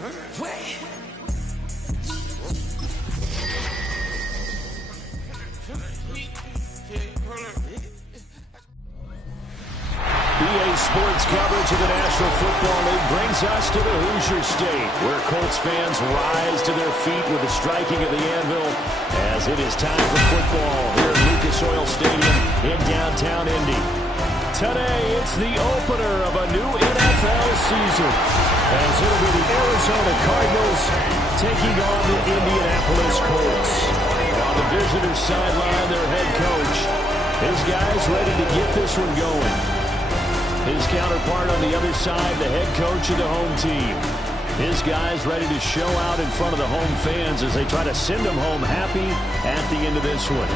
EA Sports coverage of the National Football League brings us to the Hoosier State, where Colts fans rise to their feet with the striking of the anvil as it is time for football here at Lucas Oil Stadium in downtown Indy. Today, it's the opener of a new NFL season, as it'll be the Arizona Cardinals taking on the Indianapolis Colts. On the visitor sideline, their head coach, his guys ready to get this one going. His counterpart on the other side, the head coach of the home team. His guys ready to show out in front of the home fans as they try to send them home happy at the end of this one.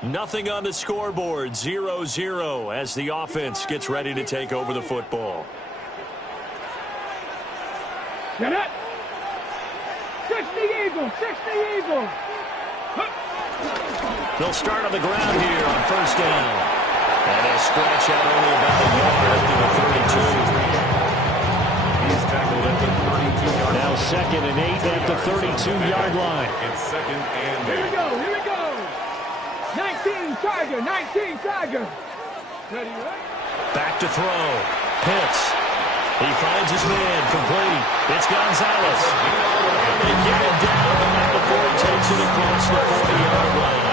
Nothing on the scoreboard, 0-0 as the offense gets ready to take over the football. Get it! 60 Eagles! 60 Eagles! They'll start on the ground here on first down. And they'll stretch out only about a yard to the 32. He's tackled at the 32-yard line. Now 2nd and 8 at the 32-yard line. It's 2nd and 8. Here we go, here we go! 19 Tiger, 19 Tiger! Ready, right? Back to throw. Pitts. He finds his man, complete. It's Gonzalez. And they get it down, but not before he takes it across the 40-yard line.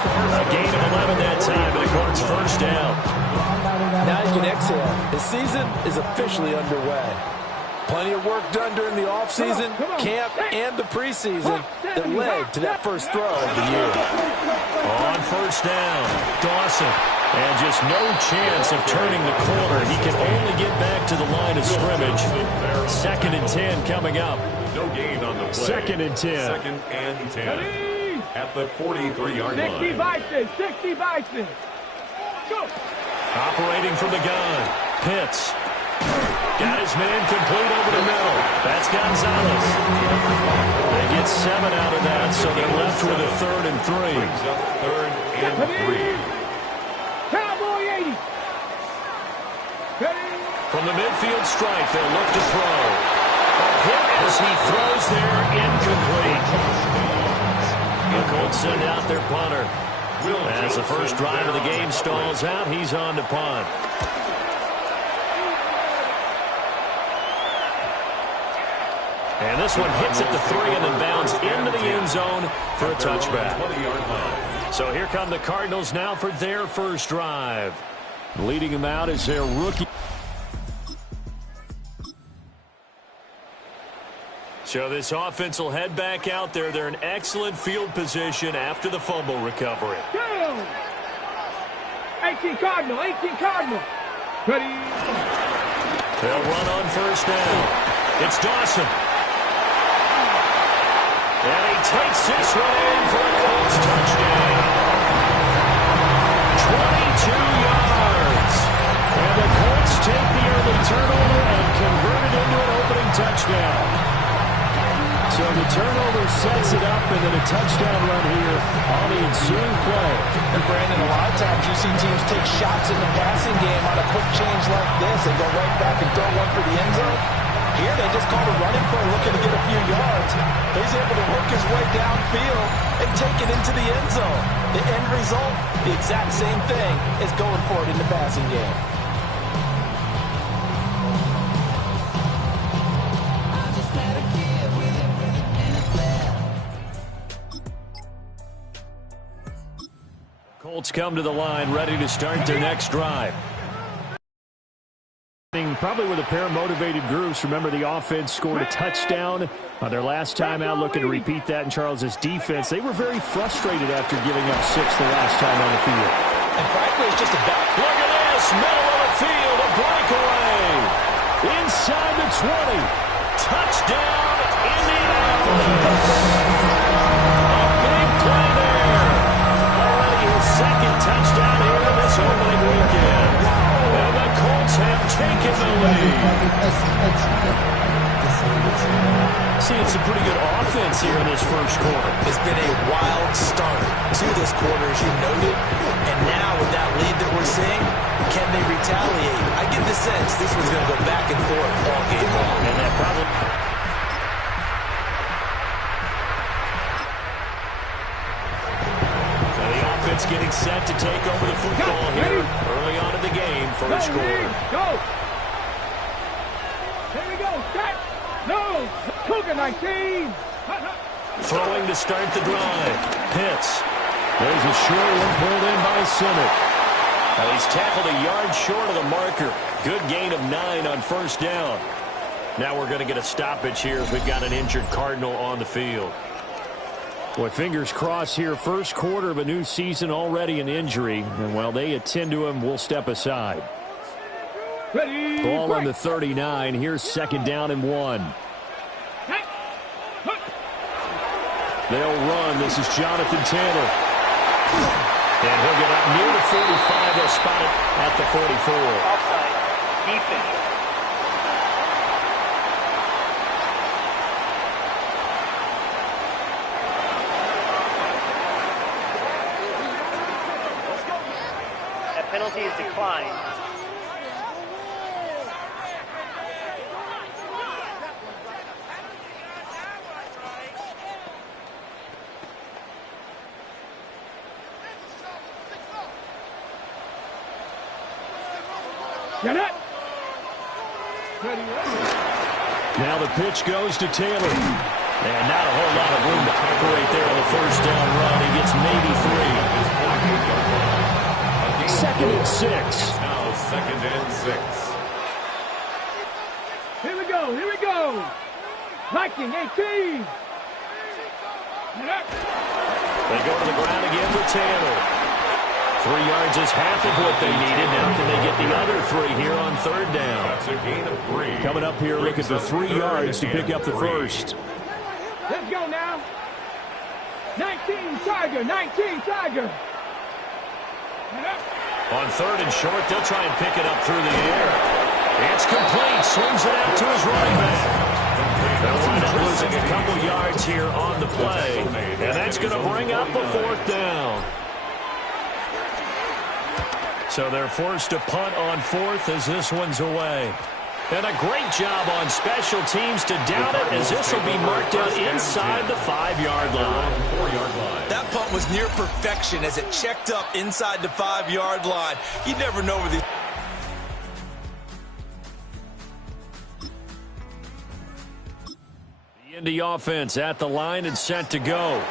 A gain of 11 that time, and of course, first down. Now you can exhale. The season is officially underway. Plenty of work done during the offseason, camp, and the preseason that led to that first throw of the year. On first down, Dawson. And just no chance of turning the corner. He can only get back to the line of scrimmage. 2nd and 10 coming up. No gain on the play. 2nd and 10. 2nd and 10. At the 43-yard line. 60 Bison, 60 Bison. Go! Operating from the gun. Pitts. Got his man complete over the middle. That's Gonzalez. They get 7 out of that, so they're left with a 3rd and 3. Brings up 3rd and 3. Cowboy 80. Ready? From the midfield stripe, they'll look to throw. A hit as he throws there, incomplete. The Colts send out their punter. As the first drive of the game stalls out, he's on to punt. And this one hits at the 3 and then bounds into the end zone for a touchback. So here come the Cardinals now for their first drive. Leading them out is their rookie. So this offense will head back out there. They're in excellent field position after the fumble recovery. 18 Cardinal, 18 Cardinal. Ready? They'll run on first down. It's Dawson. And he takes this one in for a Colts touchdown. 22 yards. And the Colts take the early turnover and convert it into an opening touchdown. So the turnover sets it up, and then a touchdown run here on the ensuing play. And Brandon, a lot of times you see teams take shots in the passing game on a quick change like this. They go right back and throw one for the end zone. Here they just called a running play looking to get a few yards. He's able to work his way downfield and take it into the end zone. The end result, the exact same thing as going for it in the passing game. Colts come to the line, ready to start their next drive. Probably with a pair of motivated groups. Remember, the offense scored a touchdown on their last time out, looking to repeat that in Charles's defense. They were very frustrated after giving up 6 the last time on the field. And frankly, it's just about... Look at this, middle of the field, a breakaway. Inside the 20. Touchdown, Indianapolis. A big play there. Already his 2nd touchdown here this opening weekend. And the Colts have taken the lead. See, it's a pretty good offense. offense here in this first quarter. It's been a wild start to this quarter, as you noted. And now with that lead that we're seeing, can they retaliate? I get the sense this one's going to go back and forth all game long. And that probably... So the offense getting set to take over the football here early on in the game, first quarter. Go! Here we go, set! No! Cougar 19! Throwing to start the drive. Pitts. There's a short one pulled in by Simmons. Now he's tackled a yard short of the marker. Good gain of 9 on first down. Now we're going to get a stoppage here as we've got an injured Cardinal on the field. Boy, fingers crossed here. First quarter of a new season, already an injury. And while they attend to him, we'll step aside. Ready, Ball on the 39. Here's second down and 1. They'll run. This is Jonathan Taylor. And he'll get up near the 45. They'll spot it at the 44. Offside. Defense. That penalty is declined. Get it! Now the pitch goes to Taylor. And not a whole lot of room to operate there on the first down run. He gets maybe 3. Second and 6. Now second and 6. Here we go, here we go! Viking 18! They go to the ground again with Taylor. 3 yards is half of what they needed. Now can they get the other 3 here on third down? That's a gain of 3. Coming up here looking for 3 yards to pick up the first. Let's go now! 19 Tiger, 19 Tiger! On third and short, they'll try and pick it up through the air. It's complete. Swings it out to his running back. They'll wind up losing a couple yards here on the play. And that's going to bring up a fourth down. So they're forced to punt on fourth as this one's away. And a great job on special teams to down it as this will be marked out inside the 5-yard line. 4-yard line. That punt was near perfection as it checked up inside the 5-yard line. You never know where the... The Indy offense at the line and set to go.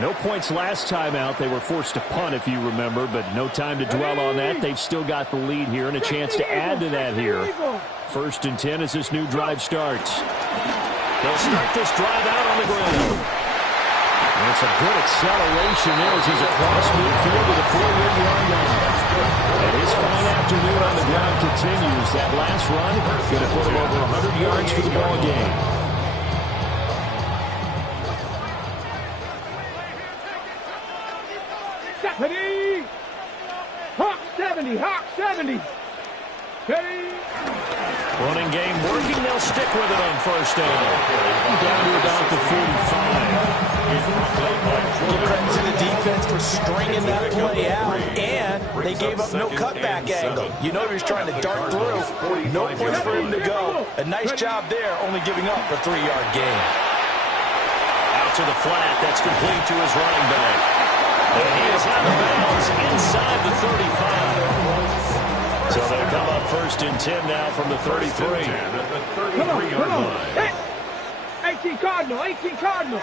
No points last time out. They were forced to punt, if you remember, but no time to dwell on that. They've still got the lead here and a chance to add to that here. First and 10 as this new drive starts. They'll start this drive out on the ground. And it's a good acceleration there as he's across midfield to the 48-yard line. And his fine afternoon on the ground continues. That last run going to put him over 100 yards for the ball game. Ready! Hawk 70, Hawk 70! Ready! Running game working. They'll stick with it on first down. Down to about the 45. Give credit to the defense for stringing that play out, and they gave up no cutback angle. You know he was trying to dart through. No place for him to go. A nice job there, only giving up a 3-yard gain. Out to the flat. That's complete to his running back. And he is out of bounds inside the 35. So they'll come up first and 10 now from the 33. Come on. Hey. 18 Cardinal, 18 Cardinal.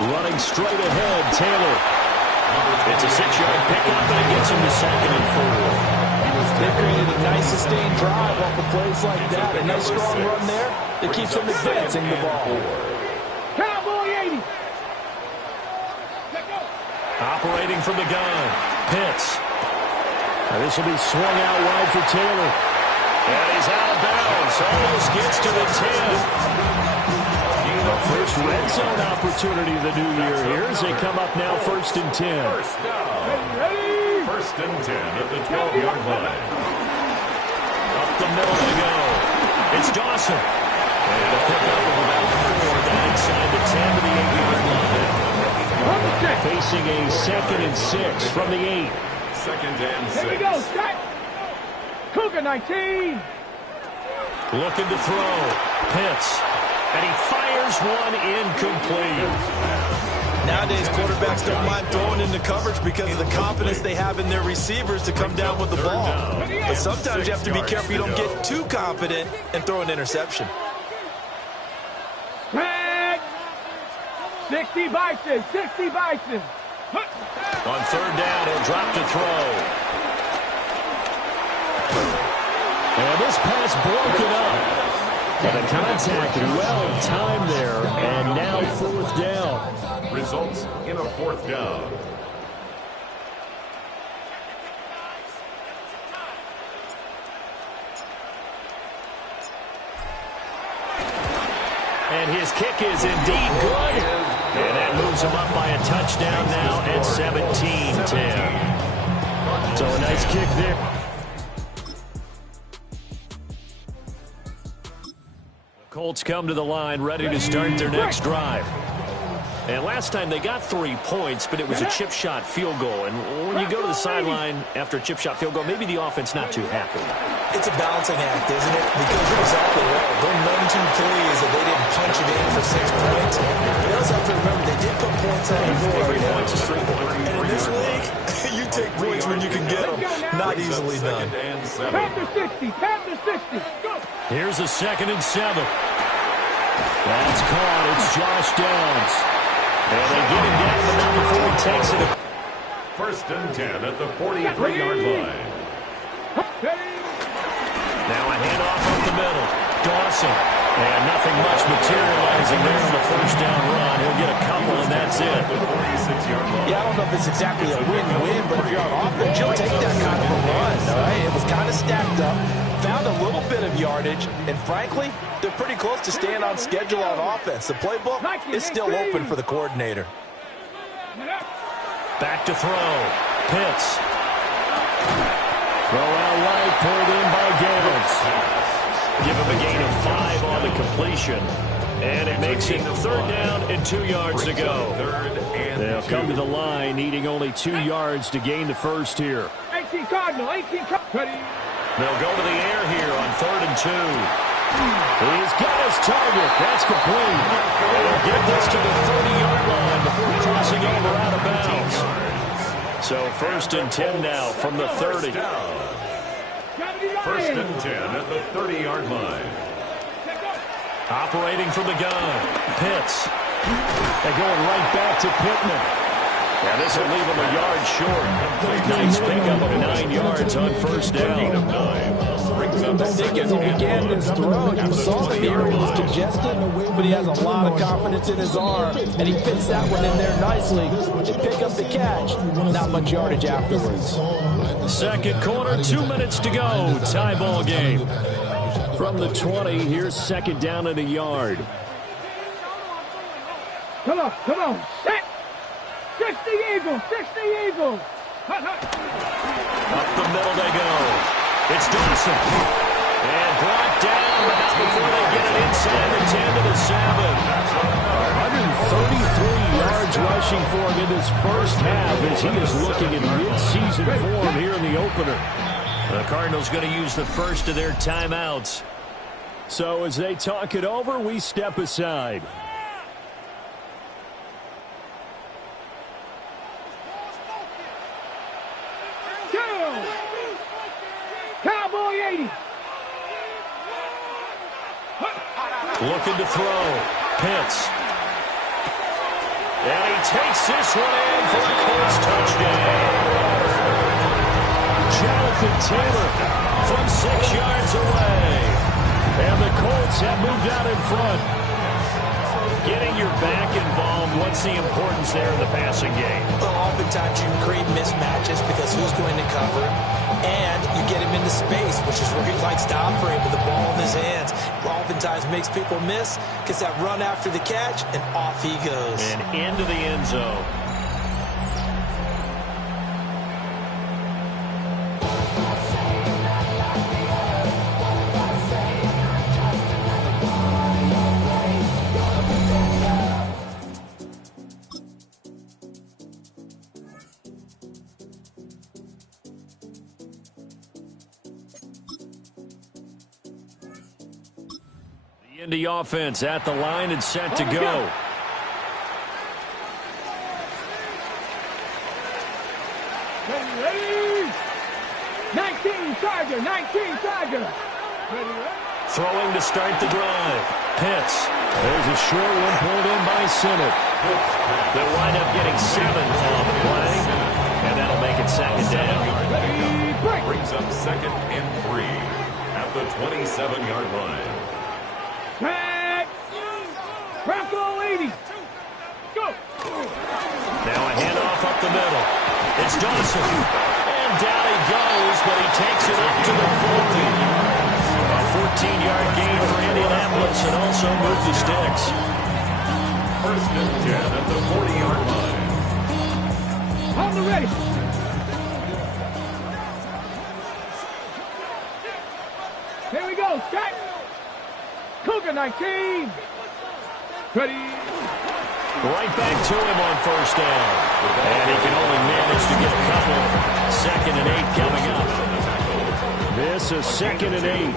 Running straight ahead, Taylor. It's a 6-yard pickup, and it gets him to second and 4. They created a nice sustained drive off of plays like that. A nice strong run there that keeps them advancing the ball. Cowboy 80. Operating from the gun, Pitts. This will be swung out wide for Taylor. And he's out of bounds. Almost gets to the 10. The first red zone opportunity of the new year here as they come up now first and 10. First down. First and 10 at the 12-yard line. Up the middle they go. It's Dawson. And a pickup of about Facing a 2nd and 6 from the 8. 2nd and 6. Here we go, set. Cougar 19. Looking to throw. Pitts. And he fires one incomplete. Nowadays, quarterbacks don't mind throwing into coverage because of the confidence they have in their receivers to come down with the ball. But sometimes you have to be careful you don't get too confident and throw an interception. 60 Bison, 60 Bison. On 3rd down, he'll drop to throw. And this pass broken up. And the contact well timed there. And now 4th down. Results in a 4th down. And his kick is indeed good. And that moves him up by a touchdown now at 17-10. So a nice kick there. Colts come to the line, ready to start their next drive. And last time they got 3 points, but it was a chip shot field goal. And when you go to the sideline after a chip shot field goal, maybe the offense not too happy. It's a balancing act, isn't it? Because you're exactly right. They're none too pleased that they didn't punch it in for 6 points. They also have to remember they did put points on the board. 3 points is 3 points. And in this league, you take points when you can get them. Not easily done. Panther 60, Panther 60. Go. Here's a 2nd and 7. That's caught. It's Josh Downs. And they get him down, but not before he takes it. 1st and 10 at the 43-yard line. Now a handoff up the middle. Dawson. And nothing much materializing there on the 1st down run. He'll get a couple, and that's it. 46-yard line. Yeah, I don't know if it's exactly a win-win, but if you're on offense, you'll take that kind of a run. All right? It was kind of stacked up. Found a little bit of yardage, and frankly, they're pretty close to staying on schedule on offense. The playbook is still open for the coordinator. Back to throw. Pitts. Throw out right, pulled in by Gales. Give him a gain of 5 on the completion. And it makes it 3rd down and 2 yards to go. They'll come to the line, needing only 2 yards to gain the first here. 18 Cardinal, 18 Cardinal. They'll go to the air here on 3rd and 2. He's got his target. That's complete. And he'll get this to the 30-yard line before crossing over out of bounds. So 1st and 10 now from the 30. 1st and 10 at the 30-yard line. Operating from the gun. Pitts. They're going right back to Pittman. Now this will leave him a yard short. Nice pickup of 9 yards on 1st down. I think as he began this throw, you saw the area was congested, but he has a lot of confidence in his arm, and he fits that one in there nicely to pick up the catch. Not much yardage afterwards. 2nd quarter, 2 minutes to go. Tie ball game. From the 20, here's 2nd down and a yard. Come on, come on. Set. 60 Eagles, 60 Eagles. Up the middle they go. It's Dawson. And brought down, but not before they get it inside the 10 to the 7. 133 yards rushing for him in this first half as he is looking in mid-season form here in the opener. The Cardinals going to use the first of their timeouts. So as they talk it over, we step aside. Cowboy 80. Looking to throw. Pitts. And he takes this one in for a Colts touchdown. Jonathan Taylor from 6 yards away. And the Colts have moved out in front. Getting your back involved, what's the importance there in the passing game? Well, oftentimes you can create mismatches because who's going to cover, and you get him into space, which is where he likes to operate with the ball in his hands. Oftentimes makes people miss, gets that run after the catch, and off he goes. And into the end zone. In the offense at the line and set to go. Ready? 19 Charger, 19 Charger. Throwing to start the drive. Pitts. There's a short one pulled in by Sinnott. They'll wind up getting 7 on the play, and that'll make it second down. Brings up 2nd and 3 at the 27-yard line. Back. Bronco 80. Go. Now a handoff up the middle. It's Dawson. And down he goes, but he takes it up to the 40. A 14-yard gain for Indianapolis and also moved the sticks. 1st and 10 at the 40-yard line. On the ready. Here we go. Strike. Cougar 19. Ready. Right back to him on 1st down. And he can only manage to get a couple. 2nd and 8 coming up. This is 2nd and 8.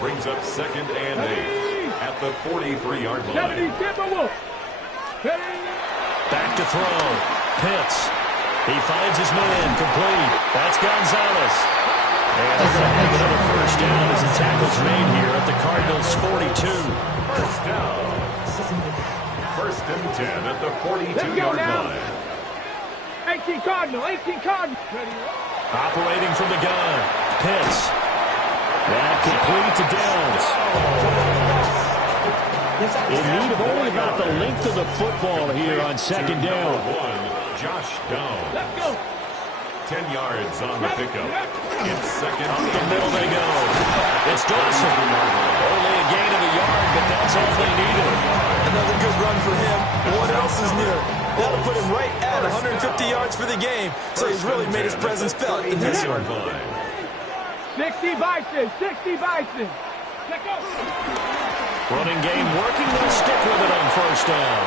Brings up 2nd and 8 at the 43-yard line. 70 Timberwolf. Ready. Back to throw. Pitts. He finds his man. Complete. That's Gonzalez. And they're going to have another 1st down as the tackle's made here at the Cardinals' 42. 1st down. 1st and 10 at the 42-yard line. 18 Cardinal, 18 Cardinal. Operating from the gun. Pitts. That complete to Downs. In need of only about the length of the football here on 2nd down. Josh Downs. Let's go. 10 yards on the pickup. It's 2nd Up the middle they go. It's Dawson. Only a gain of a yard, but that's all they needed. Another good run for him. What else is new? That'll put him right at 150 yards for the game. So he's really made his presence felt in this one. 60 Bison, 60 Bison. Let's go. Running game working. They'll stick with it on 1st down.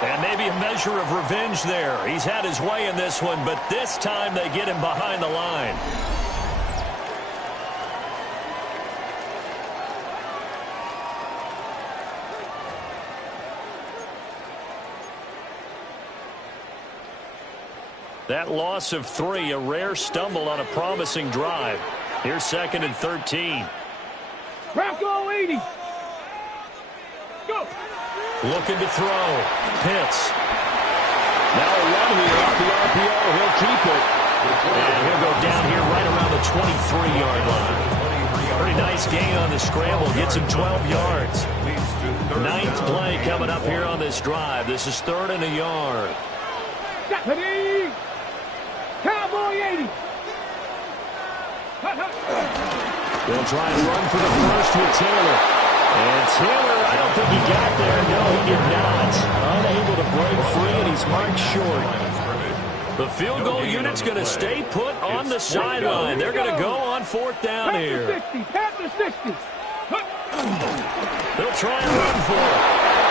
And maybe a measure of revenge there. He's had his way in this one, but this time they get him behind the line. That loss of 3, a rare stumble on a promising drive. Here's 2nd and 13. Bronco 80. Go. Looking to throw. Pitts. Now a run here off the RPO. He'll keep it. And he'll go down here right around the 23-yard line. Pretty nice gain on the scramble. Gets him 12 yards. 9th play coming up here on this drive. This is 3rd and a yard. Ready. Cowboy 80. They'll try and run for the first with Taylor. And Taylor, I don't think he got there. No, he did not. Unable to break free, and he's marked short. The field goal unit's going to stay put on the sideline. They're going to go on 4th down here. Panther 60. They'll try and run for it.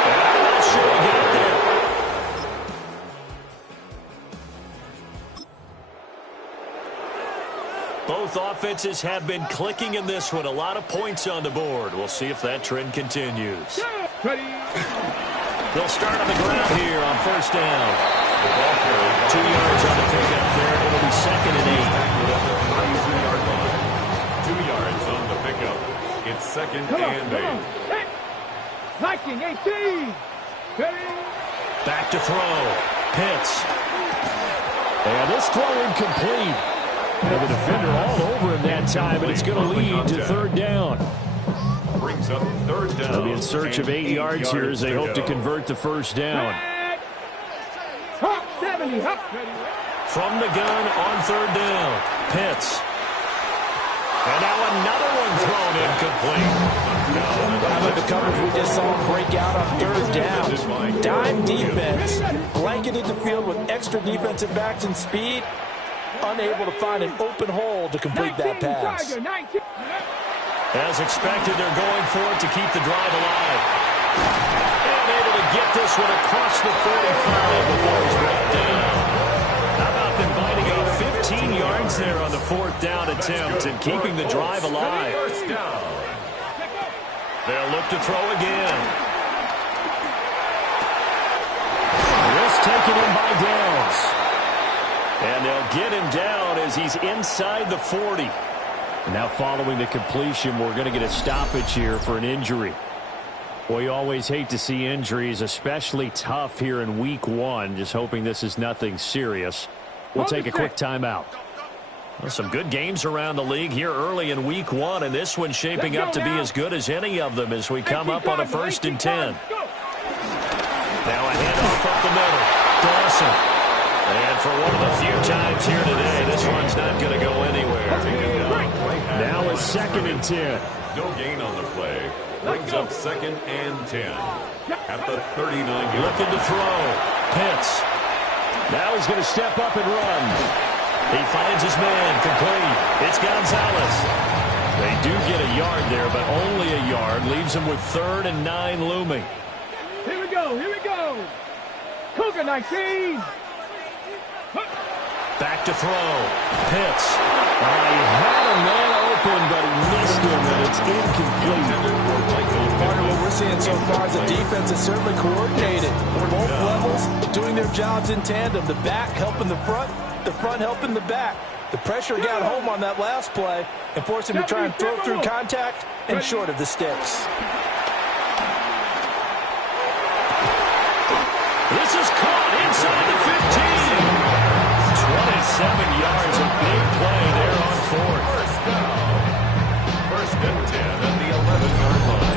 And I'm not sure he got there. Both offenses have been clicking in this one. A lot of points on the board. We'll see if that trend continues. Ready. They'll start on the ground here on 1st down. 2 yards on the pickup there. It'll be 2nd and 8. 2 yards on the pickup. It's 2nd and 8. Viking 18. Ready. Back to throw. Pitts. And this throw incomplete. And the defender all over him that time, and it's going to lead to 3rd down. Brings up 3rd down. They'll be in search of 8 yards here as they hope to convert the 1st down. Hop 70. Hop. From the gun on 3rd down. Pitts. And now another one thrown incomplete. How about the coverage we just saw break out on 3rd down? Dime defense, blanketed the field with extra defensive backs and speed. Unable to find an open hole to complete that pass. As expected, they're going for it to keep the drive alive. And able to get this one across the 45 before he's brought down. How about them biting out 15 yards there on the 4th down attempt and keeping the drive alive? They'll look to throw again. This taken in by Downs. And they'll get him down as he's inside the 40. And now following the completion, we're going to get a stoppage here for an injury. Well, you always hate to see injuries, especially tough here in week 1. Just hoping this is nothing serious. We'll take a quick timeout. Well, some good games around the league here early in week 1, and this one's shaping up to be as good as any of them as we come up on a 1st and 10. Now a handoff up the middle. Dawson. And for one of the few times here today, this one's not going to go anywhere. Now a 2nd and 10. No gain on the play. Brings up 2nd and 10. At the 39-yard looking to throw. Pitts. Now he's going to step up and run. He finds his man, complete. It's Gonzalez. They do get a yard there, but only a yard. Leaves him with 3rd and 9 looming. Here we go, here we go. Cougar 19. Back to throw. Pitts. He had a man open, but he missed him, and it's incomplete. Part of what we're seeing so far is the defense is certainly coordinated. Both levels doing their jobs in tandem. The back helping the front helping the back. The pressure got home on that last play and forced him to try and throw through contact and short of the sticks. This is caught inside the 15. 27 yards, a big play there on 4th. First down. 1st and 10 at the 11-yard line.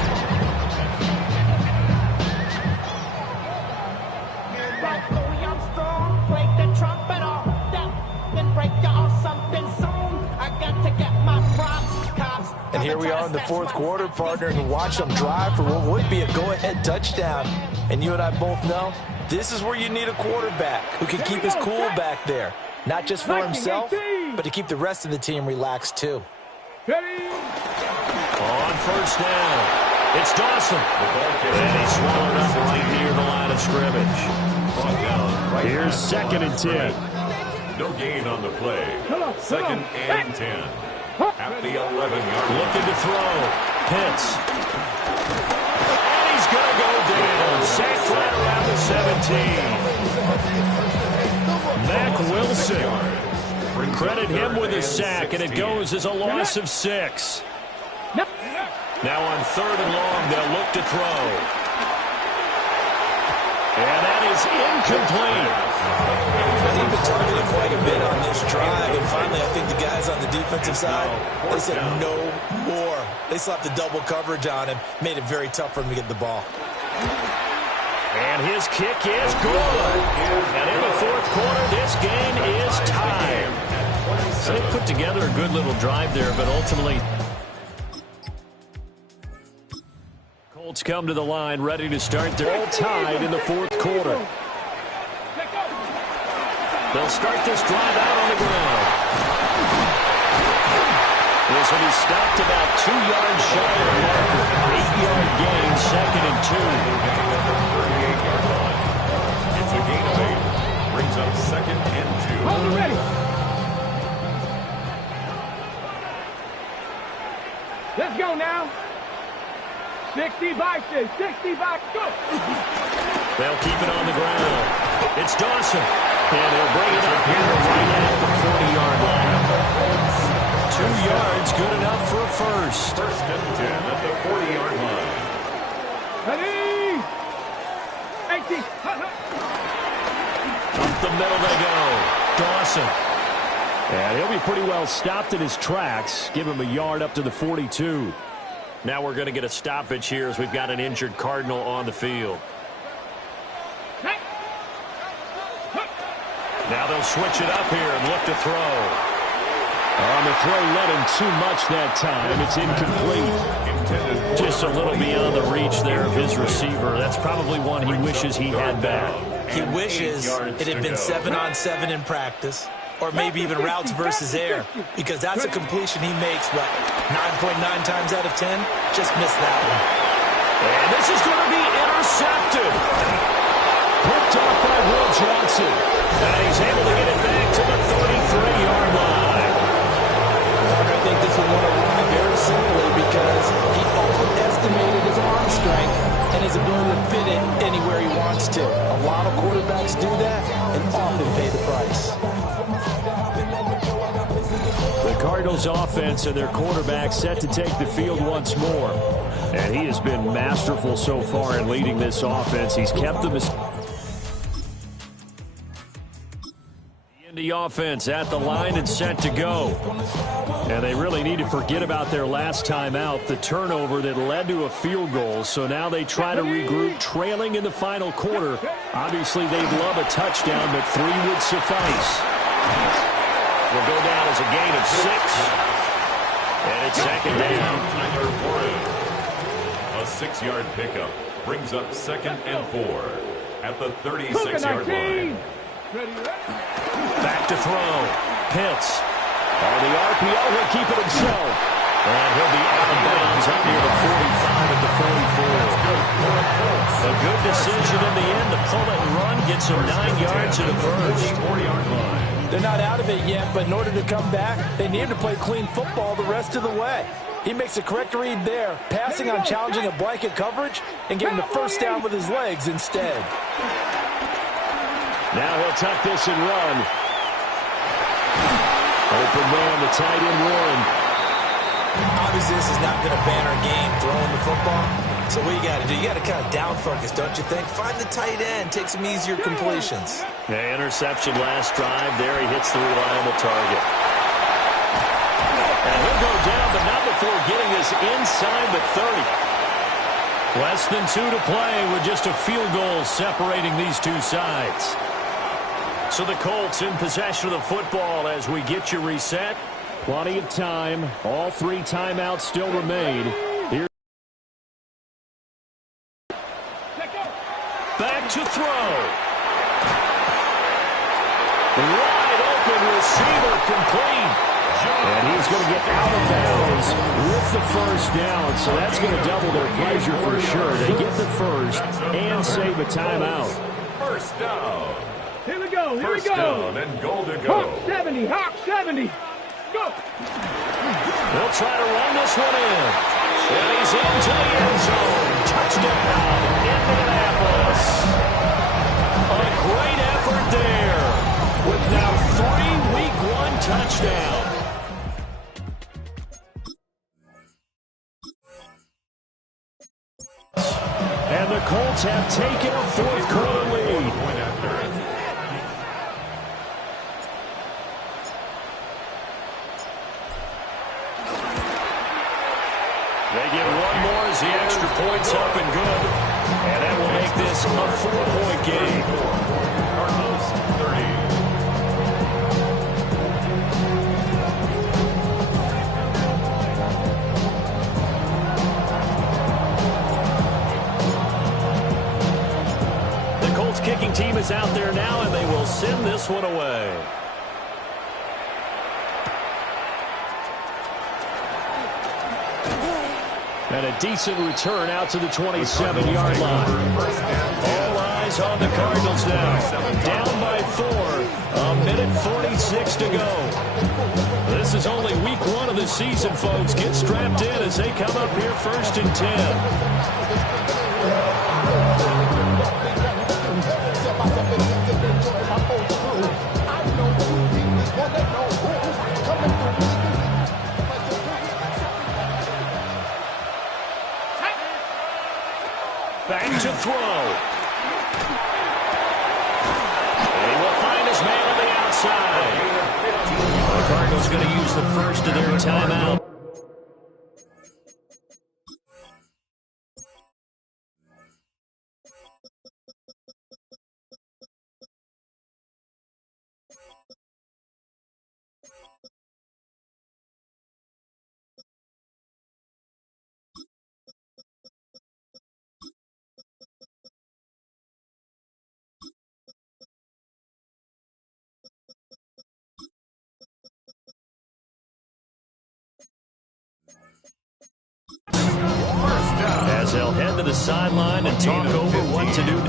And here we are in the 4th quarter, partner, and watch them drive for what would be a go-ahead touchdown. And you and I both know this is where you need a quarterback who can keep his cool back there. Not just for himself, but to keep the rest of the team relaxed too. On 1st down, it's Dawson. And he's swallowed up right near the line of scrimmage. Here's 2nd and 10. No gain on the play. 2nd and 10. At the 11-yard line. Looking to throw. Pitts. And he's going to go down. Sacked right around the 17. Mac Wilson. Credit him with a sack, and it goes as a loss of 6. Now on 3rd and long, they'll look to throw. And that is incomplete. They've been targeted quite a bit on this drive, and finally I think the guys on the defensive side, they said no more. They slapped the double coverage on him, made it very tough for him to get the ball. And his kick is good. And in the 4th quarter, this game is tied. So they put together a good little drive there, but ultimately Colts come to the line ready to start. They're all tied in the 4th quarter. They'll start this drive out on the ground. This one is stopped about 2 yards shy of the marker. 8-yard gain, 2nd and 2. Yard line. It's a gain of 8. Brings up 2nd and 2. Hold it ready. Let's go now. 60 by 6, 60 by go. They'll keep it on the ground. It's Dawson. And he'll bring it up here right at the 40-yard line. 2 yards, good enough for a first. 1st and 10 at the 40-yard line. Ready? 18. Up the middle they go. Dawson. And he'll be pretty well stopped in his tracks. Give him a yard up to the 42. Now we're going to get a stoppage here as we've got an injured Cardinal on the field. Now they'll switch it up here and look to throw. On the throw, let him too much that time. It's incomplete. Just a little beyond the reach there of his receiver. That's probably one he wishes he had back. He wishes it had been 7-on-7 in practice, or maybe even routes versus air, because that's a completion he makes, what, 9.9 times out of 10? Just missed that one. And this is going to be intercepted. Picked off by Will Johnson. And he's able to get it back to the 33-yard line. I think this will want to run very similarly because he overestimated his ability to fit it anywhere he wants to. A lot of quarterbacks do that and often pay the price. The Cardinals offense and their quarterback set to take the field once more. And he has been masterful so far in leading this offense. He's kept them in the offense at the line and set to go. And they really need to forget about their last time out, the turnover that led to a field goal. So now they try to regroup, trailing in the final quarter. Obviously, they'd love a touchdown, but 3 would suffice. Will go down as a gain of 6. And it's second down. A 6-yard pickup brings up 2nd and 4 at the 36-yard line. Back to throw. Pitts. On the RPO, he'll keep it himself. And he'll be out of bounds up near the 45 at the 44. A good decision in the end to pull it and run, gets him 9 yards to the first. 4-yard line. They're not out of it yet, but in order to come back, they need to play clean football the rest of the way. He makes a correct read there, passing on challenging a blanket coverage and getting the first down with his legs instead. Now he'll tuck this and run. Open man, the tight end Warren. Obviously, this has not been a banner game throwing the football. So what you got to do, you got to kind of down focus, don't you think? Find the tight end, take some easier completions. Yeah, interception last drive. There he hits the reliable target. And he'll go down, but not before getting this inside the 30. Less than 2 to play with just a field goal separating these two sides. So the Colts in possession of the football as we get you reset. Plenty of time. All 3 timeouts still remain. Here. Back to throw. Wide open receiver complete. And he's going to get out of bounds with the first down. So that's going to double their pleasure for sure. They get the first and save a timeout. First down. Here we go, here we First go. down and goal to go. Hawk 70, Hawk 70. Go. They'll try to run this one in. And he's into the end zone. Touchdown, Indianapolis. A great effort there with now 3 Week 1 touchdowns. And the Colts have taken a 4th quarter lead. They get one more as the extra point's up and good. And that will make this a 4-point game. Cardinals 30. The Colts kicking team is out there now, and they will send this one away. And a decent return out to the 27-yard line. All eyes on the Cardinals now. Down by 4. A minute 46 to go. This is only week 1 of the season, folks. Get strapped in as they come up here 1st and 10. Back to throw. And he will find his man on the outside. The Cardinals going to use the first of their timeout. As they'll head to the sideline and talk over what to do.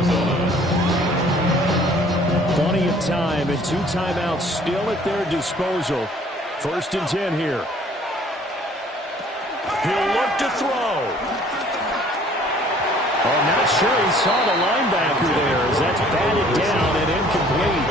Arizona. Plenty of time and 2 timeouts still at their disposal. 1st and 10 here. He'll look to throw. Oh, not sure he saw the linebacker there as that's batted down and incomplete.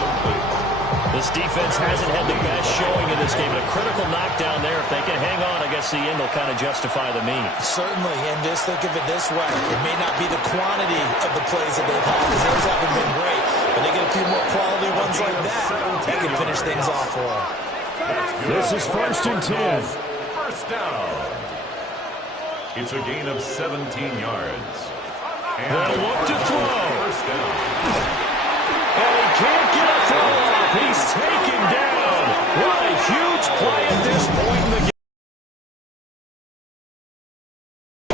This defense hasn't had the best showing in this game. A critical knockdown there. If they can hang on, I guess the end will kind of justify the means. Certainly, and just think of it this way. It may not be the quantity of the plays that they've had, because those haven't been great. But they get a few more quality ones like that, they can finish things off for them. This is 1st and 10. First down. It's a gain of 17 yards. And they'll look to throw. First down. And he can't get a throw off. He's taken down. What a huge play at this point in the game.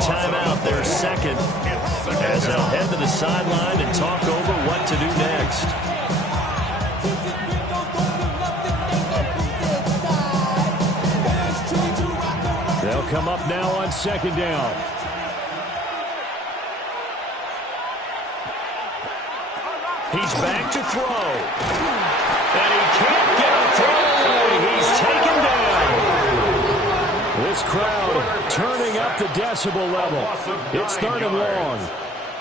Timeout, their second, as they'll head to the sideline and talk over what to do next. They'll come up now on 2nd down. He's back to throw. And he can't get a throw. He's taken down. This crowd turning up the decibel level. It's 3rd and long.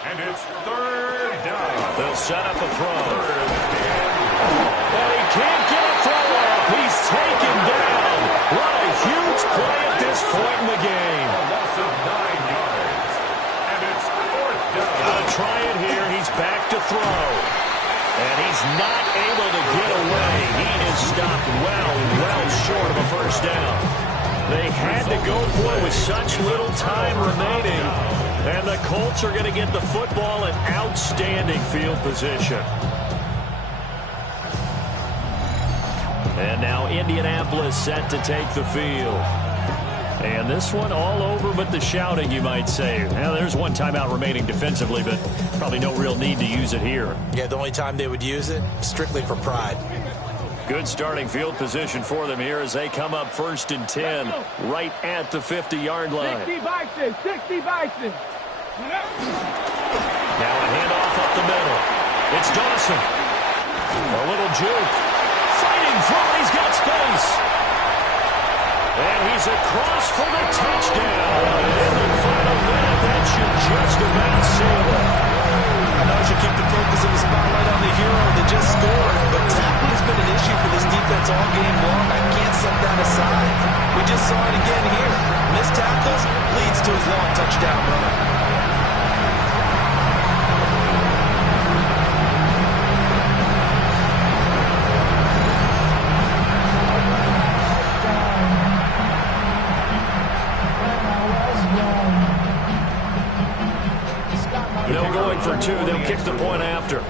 And it's 3rd down. They'll set up a throw. And he can't get a throw off. He's taken down. What a huge play at this point in the game. A loss of 9 yards. And it's 4th down. Gotta try it here. He's back to throw. And he's not able to get away. He is stopped well short of a 1st down. They had to go for it with such little time remaining. And the Colts are going to get the football in outstanding field position. And now Indianapolis set to take the field. And this one all over but the shouting, you might say. Now, there's 1 timeout remaining defensively, but probably no real need to use it here. Yeah, the only time they would use it, strictly for pride. Good starting field position for them here as they come up 1st and 10, right at the 50-yard line. 60 Bison, 60 Bison. Now a handoff up the middle. It's Dawson. A little juke. Fighting through, he's got space. And he's across for the touchdown. In the final minute, that should just about seal it. I know you should keep the focus of the spotlight on the hero that just scored, but tackling's been an issue for this defense all game long. I can't set that aside. We just saw it again here. Missed tackles leads to his long touchdown run. They'll going for 2. They'll kick the point after.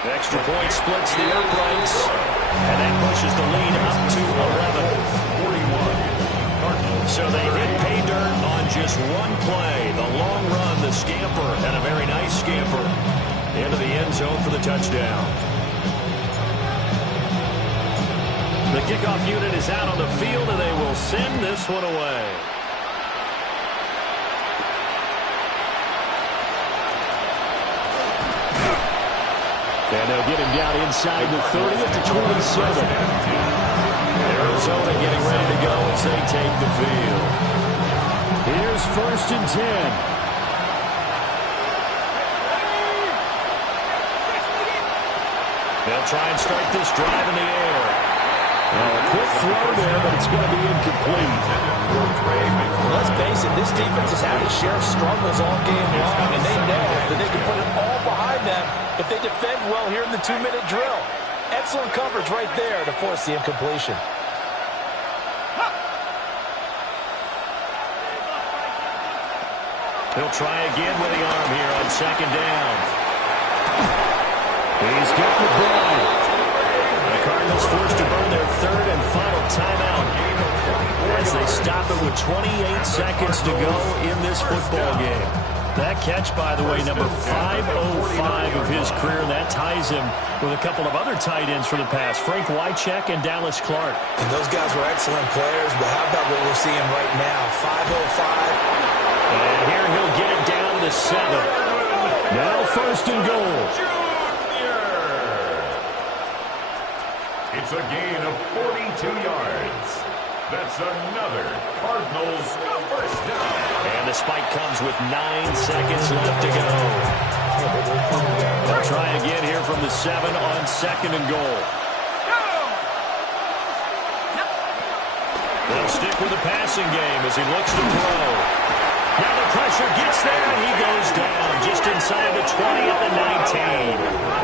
The extra point splits the uprights, and that pushes the lead up to 11. So they hit pay dirt on just 1 play. The long run, the scamper, and a very nice scamper into the end zone for the touchdown. The kickoff unit is out on the field, and they will send this one away. And they'll get him down inside the 30 at the 27. Arizona getting ready to go as they take the field. Here's 1st and 10. They'll try and start this drive in the air. Well, a quick throw there, but it's going to be incomplete. Let's face it, this defense has had its share of struggles all game long, and they know that they can put it all behind them if they defend well here in the 2-minute drill. Excellent coverage right there to force the incompletion. He'll try again with the arm here on 2nd down. He's got the ball. The Cardinals forced to burn their 3rd and final timeout as they stop it with 28 seconds to go in this football game. That catch, by the way, number 505 of his career. That ties him with a couple of other tight ends for the past, Frank Wycheck and Dallas Clark. And those guys were excellent players, but how about what we're seeing right now? 505. And here he'll get it down to 7. Now first and goal. It's a gain of 42 yards. That's another Cardinals first down. And the spike comes with 9 seconds left to go. They'll try again here from the 7 on second and goal. They'll stick with the passing game as he looks to throw. Now the pressure gets there, and he goes down just inside the 20 at the 19.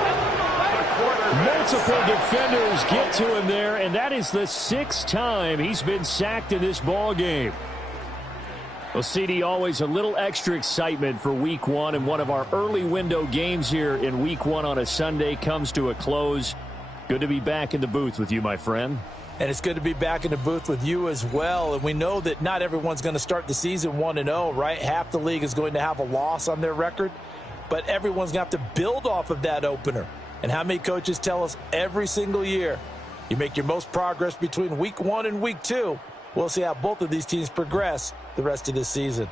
Multiple defenders get to him there, and that is the 6th time he's been sacked in this ball game. Well, CD, always a little extra excitement for Week 1, and one of our early window games here in Week 1 on a Sunday comes to a close. Good to be back in the booth with you, my friend. And it's good to be back in the booth with you as well. And we know that not everyone's going to start the season 1-0, right? Half the league is going to have a loss on their record, but everyone's going to have to build off of that opener. And how many coaches tell us every single year, you make your most progress between Week 1 and Week 2. We'll see how both of these teams progress the rest of this season.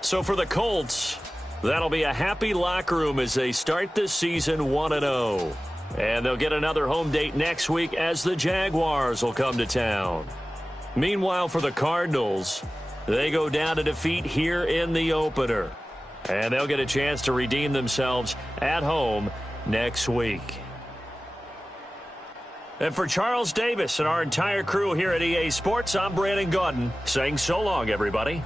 So for the Colts, that'll be a happy locker room as they start this season 1-0. And they'll get another home date next week as the Jaguars will come to town. Meanwhile, for the Cardinals, they go down to defeat here in the opener. And they'll get a chance to redeem themselves at home next week. And for Charles Davis and our entire crew here at EA Sports, I'm Brandon Gaudin saying so long, everybody.